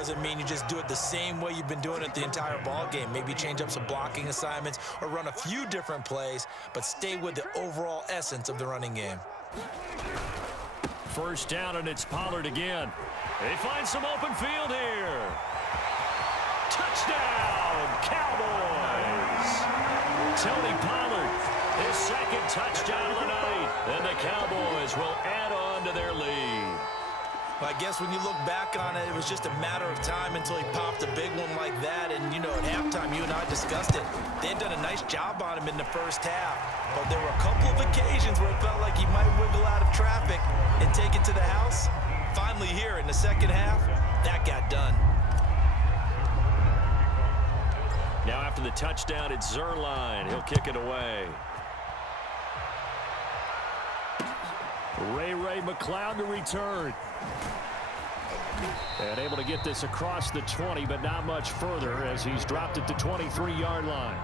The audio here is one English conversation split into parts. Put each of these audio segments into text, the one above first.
doesn't mean you just do it the same way you've been doing it the entire ball game. Maybe change up some blocking assignments or run a few different plays, but stay with the overall essence of the running game. First down, and it's Pollard again. They find some open field here. Touchdown, Cowboys! Tony Pollard, his second touchdown of the night, and the Cowboys will add on to their lead. Well, I guess when you look back on it, it was just a matter of time until he popped a big one like that. And, you know, at halftime, you and I discussed it. They had done a nice job on him in the first half. But there were a couple of occasions where it felt like he might wiggle out of traffic and take it to the house. Finally here in the second half, that got done. Now after the touchdown, it's Zerline. He'll kick it away. Ray McCloud to return. And able to get this across the 20, but not much further as he's dropped it to 23-yard line.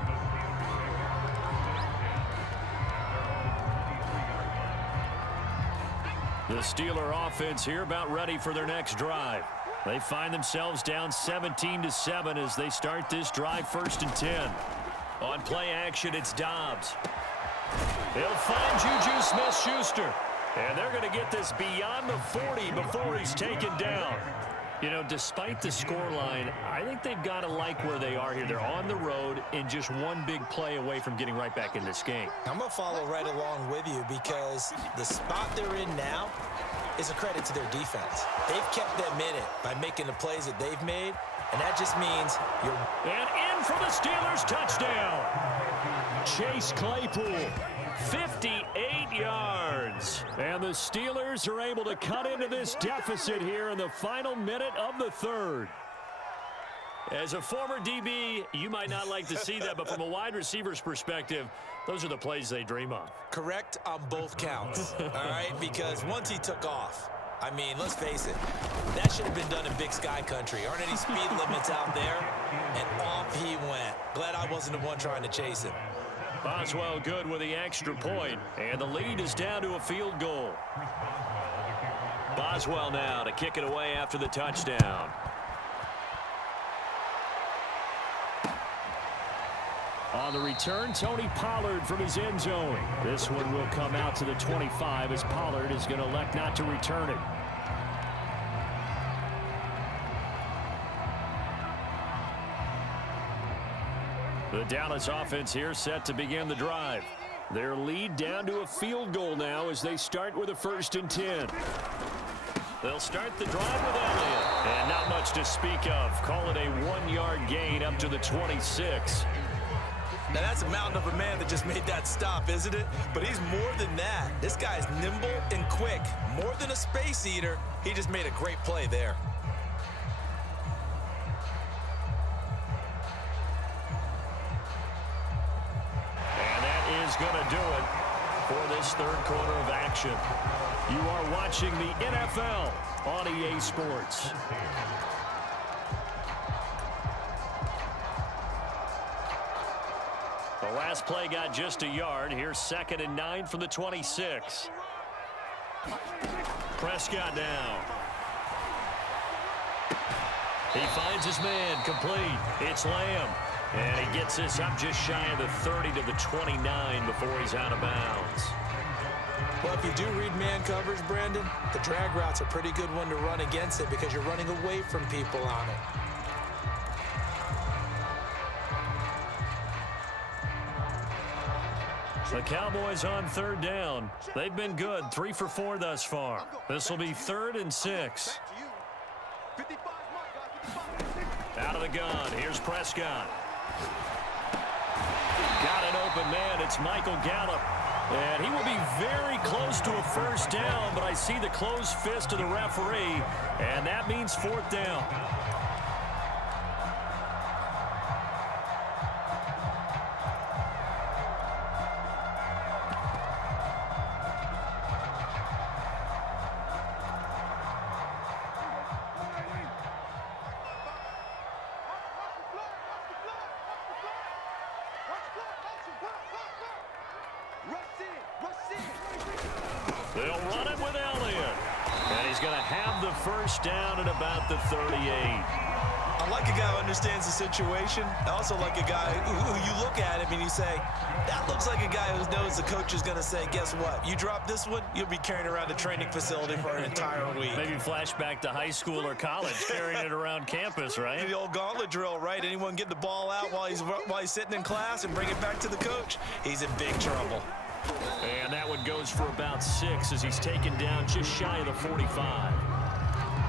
The Steeler offense here about ready for their next drive. They find themselves down 17-7 as they start this drive 1st and 10. On play action, it's Dobbs. He'll find Juju Smith-Schuster. And they're going to get this beyond the 40 before he's taken down. You know, despite the scoreline, I think they've got to like where they are here. They're on the road and just one big play away from getting right back in this game. I'm going to follow right along with you because the spot they're in now is a credit to their defense. They've kept them in it by making the plays that they've made, and that just means you're... And in for the Steelers touchdown. Chase Claypool, 58 yards. And the Steelers are able to cut into this deficit here in the final minute of the third. As a former DB, you might not like to see that, but from a wide receiver's perspective, those are the plays they dream of. Correct on both counts, all right? Because once he took off, I mean, let's face it, that should have been done in Big Sky Country. Aren't any speed limits out there? And off he went. Glad I wasn't the one trying to chase him. Boswell good with the extra point, and the lead is down to a field goal. Boswell now to kick it away after the touchdown. On the return, Tony Pollard from his end zone. This one will come out to the 25 as Pollard is going to elect not to return it. The Dallas offense here set to begin the drive. Their lead down to a field goal now as they start with a 1st and 10. They'll start the drive with Elliott. And not much to speak of. Call it a 1-yard gain up to the 26. Now, that's a mountain of a man that just made that stop, isn't it? But he's more than that. This guy's nimble and quick. More than a space eater, he just made a great play there. And that is going to do it for this third quarter of action. You are watching the NFL on EA Sports. The last play got just a yard. Here's 2nd and 9 from the 26. Prescott now. He finds his man complete. It's Lamb. And he gets this up just shy of the 30 to the 29 before he's out of bounds. Well, if you do read man coverage, Brandon, the drag route's a pretty good one to run against it because you're running away from people on it. The Cowboys on 3rd down. They've been good, 3 for 4 thus far. This will be 3rd and 6. Out of the gun, here's Prescott. Got an open man, it's Michael Gallup. And he will be very close to a 1st down, but I see the closed fist of the referee, and that means 4th down. They'll run it with Elliott. And he's going to have the 1st down at about the 38. understands the situation. I also like a guy who you look at him and you say, that looks like a guy who knows the coach is going to say, guess what? You drop this one, you'll be carrying around a training facility for an entire week. Maybe flashback to high school or college, carrying it around campus, right? The old gauntlet drill, right? Anyone get the ball out while he's sitting in class and bring it back to the coach, he's in big trouble. And that one goes for about 6 as he's taken down just shy of the 45.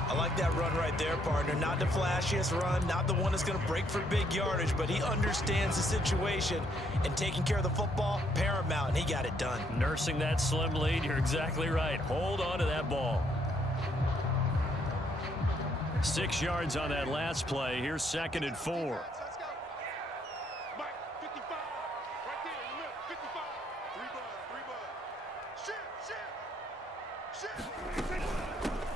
I like that run right there, partner. Not the flashiest run, not the one that's going to break for big yardage, but he understands the situation, and taking care of the football, paramount, and he got it done. Nursing that slim lead, you're exactly right. Hold on to that ball. 6 yards on that last play. Here's 2nd and 4.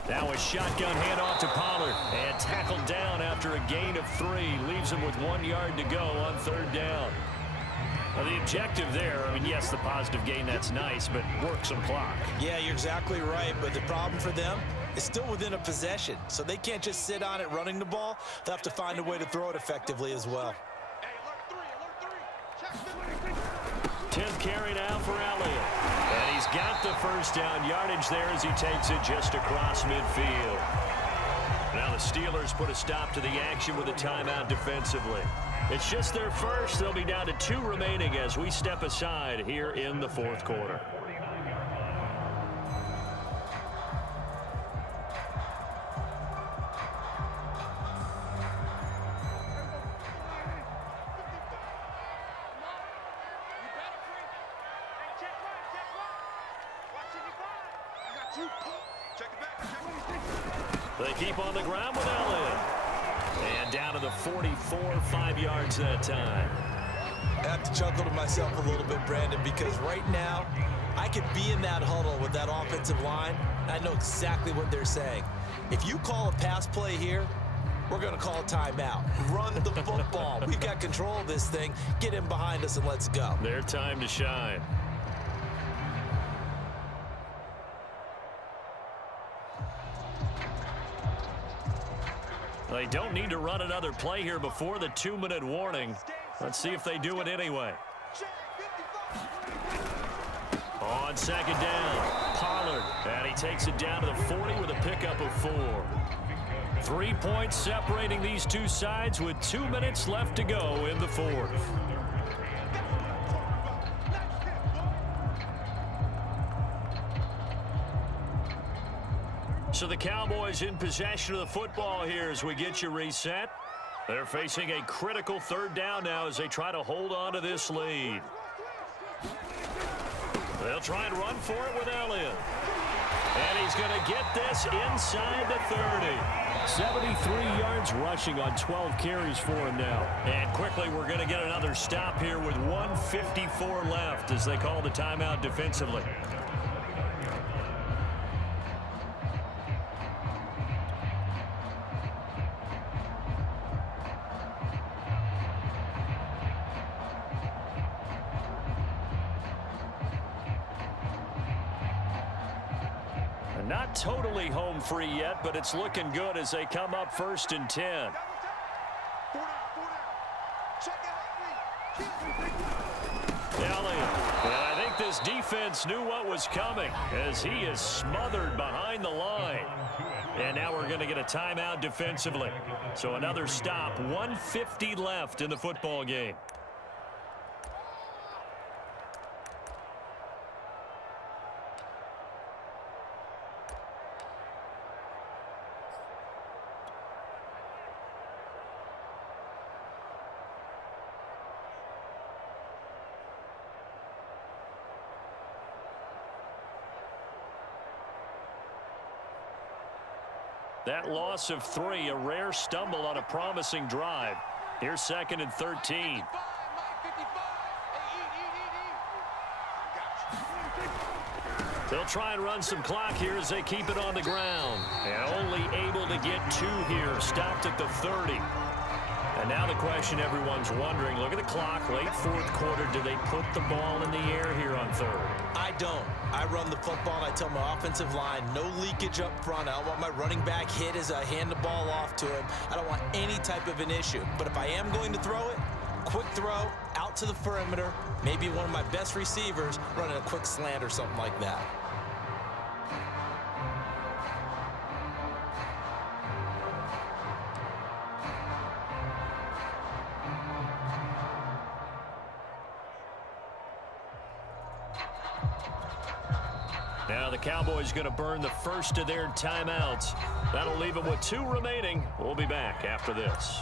Now a shotgun handoff to Pollard, and tackled down after a gain of 3. Leaves him with 1 yard to go on 3rd down. Well, the objective there, I mean, yes, the positive gain, that's nice, but work some clock. Yeah, you're exactly right, but the problem for them is still within a possession, so they can't just sit on it running the ball. They'll have to find a way to throw it effectively as well. 10th carry now for Elliott. And he's got the 1st down yardage there as he takes it just across midfield. Now the Steelers put a stop to the action with a timeout defensively. It's just their first. They'll be down to 2 remaining as we step aside here in the 4th quarter. They keep on the ground with Elliott. And down to the 44, 5 yards that time. I have to chuckle to myself a little bit, Brandon, because right now I could be in that huddle with that offensive line. And I know exactly what they're saying. If you call a pass play here, we're going to call a timeout. Run the football. We've got control of this thing. Get in behind us and let's go. Their time to shine. They don't need to run another play here before the 2-minute warning. Let's see if they do it anyway. On 2nd down, Pollard, and he takes it down to the 40 with a pickup of 4. 3 points separating these two sides with 2 minutes left to go in the 4th. So the Cowboys in possession of the football here as we get you reset. They're facing a critical 3rd down now as they try to hold on to this lead. They'll try and run for it with Elliott. And he's going to get this inside the 30. 73 yards rushing on 12 carries for him now. And quickly we're going to get another stop here with 1:54 left as they call the timeout defensively. Not totally home free yet, but it's looking good as they come up 1st and 10. Elliott. And I think this defense knew what was coming as he is smothered behind the line. And now we're going to get a timeout defensively. So another stop, 1:50 left in the football game. That loss of 3, a rare stumble on a promising drive. Here's 2nd and 13. They'll try and run some clock here as they keep it on the ground. And only able to get 2 here. Stopped at the 30. And now the question everyone's wondering, look at the clock, late fourth quarter, do they put the ball in the air here on third? I don't. I run the football and I tell my offensive line, no leakage up front. I don't want my running back hit as I hand the ball off to him. I don't want any type of an issue. But if I am going to throw it, quick throw, out to the perimeter, maybe one of my best receivers running a quick slant or something like that. Now the Cowboys going to burn the first of their timeouts. That'll leave them with 2 remaining. We'll be back after this.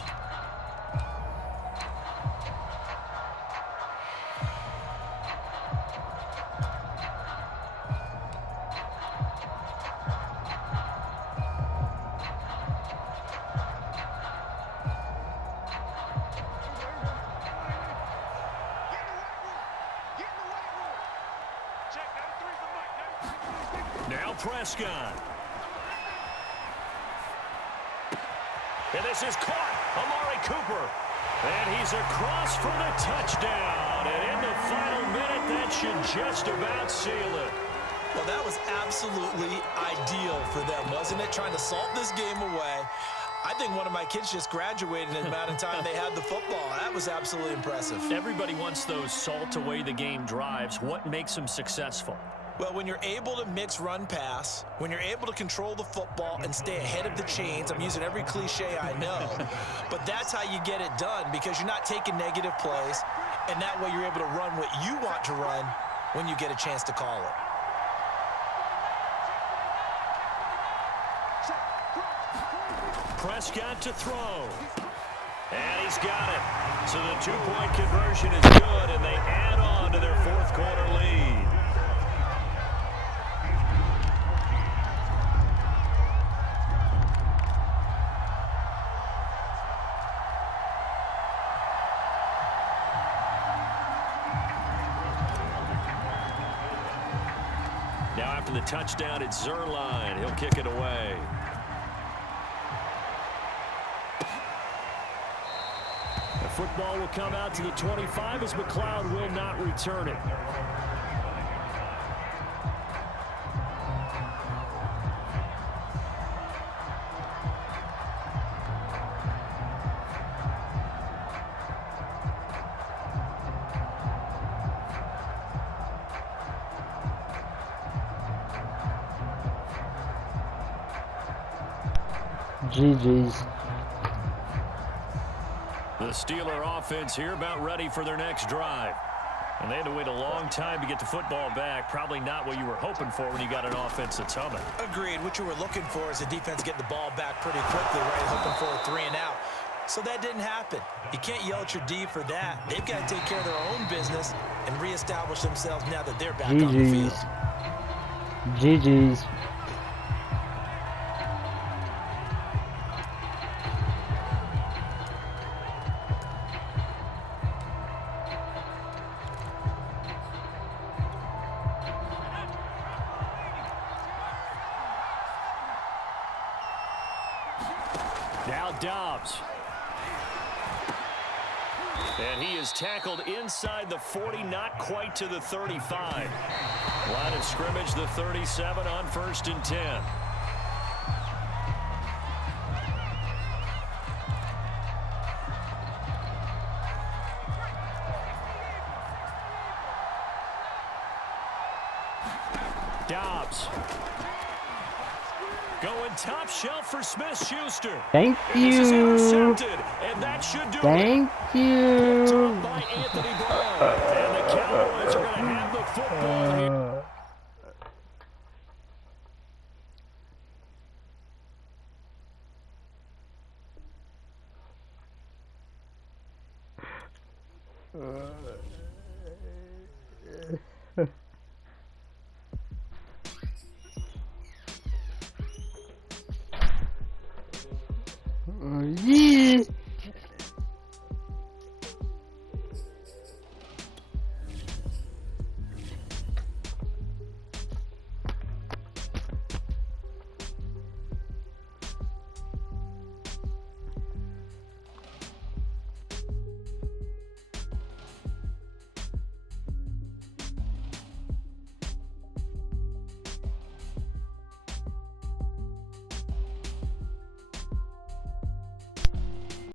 Now Prescott. And this is caught. Amari Cooper. And he's across for the touchdown. And in the final minute, that should just about seal it. Well, that was absolutely ideal for them, wasn't it? Trying to salt this game away. I think one of my kids just graduated in the amount of time they had the football. That was absolutely impressive. Everybody wants those salt away the game drives. What makes them successful? Well, when you're able to mix run-pass, when you're able to control the football and stay ahead of the chains, I'm using every cliche I know, but that's how you get it done because you're not taking negative plays, and that way you're able to run what you want to run when you get a chance to call it. Prescott to throw. And he's got it. So the 2-point conversion is good, and they add on to their fourth quarter lead. Now after the touchdown, it's Zerline. He'll kick it away. The football will come out to the 25 as McLeod will not return it. GG's. The Steeler offense here about ready for their next drive. And they had to wait a long time to get the football back. Probably not what you were hoping for when you got an offense that's humming. Agreed. What you were looking for is the defense getting the ball back pretty quickly, right? Hoping for a 3 and out. So that didn't happen. You can't yell at your D for that. They've got to take care of their own business and reestablish themselves now that they're back on the field. GG's. Now Dobbs. And he is tackled inside the 40, not quite to the 35. Line of scrimmage, the 37 on 1st and 10. Dobbs. Going top shelf for Smith-Schuster. Thank This is you. intercepted, and that should do Thank it. you. By Anthony Brown. And the Cowboys are going to have the football here.